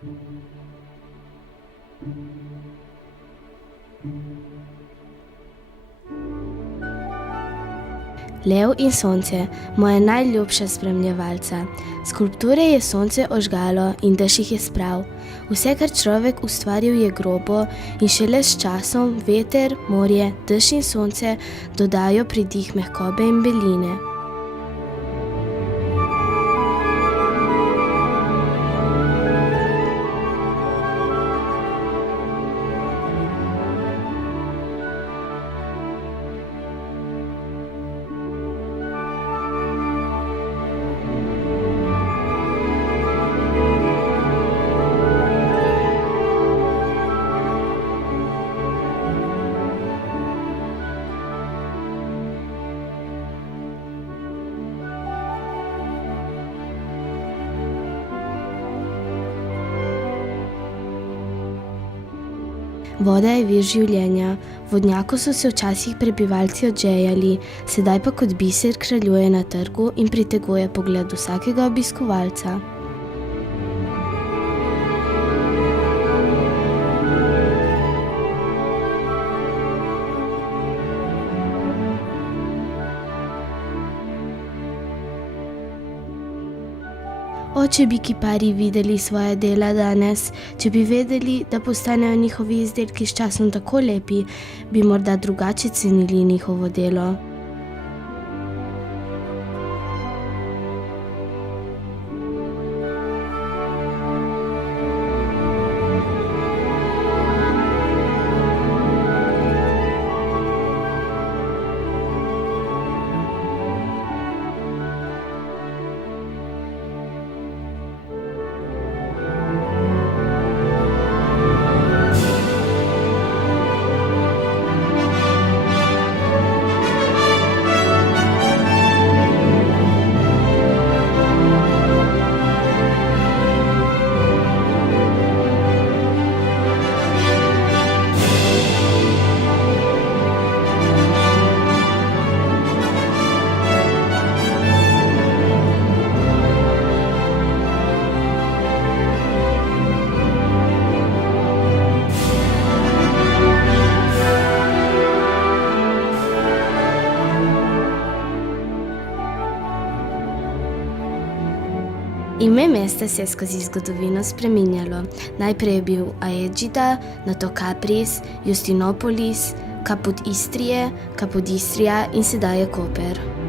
Lev in sonce, moja najljubša spremljevalca. Skulpture je sonce ožgalo in dež jih je spravil. Vse, kar človek ustvaril, je grobo in šele s časom veter, morje, dež in sonce dodajo pridih mehkobe in beline. Voda je vir življenja. V vodnjaku so se včasih prebivalci odžejali, sedaj pa kot biser kraljuje na trgu in priteguje pogled vsakega obiskovalca. O, če bi kiparji videli svoja dela danes, če bi vedeli, da postanejo njihovi izdelki s časom tako lepi, bi morda drugače cenili njihovo delo. Ime mesta se je skozi zgodovino spreminjalo. Najprej je bil Aegida, nato Kapris, Justinopolis, Caput Istrije, Capodistrija in sedaj je Koper.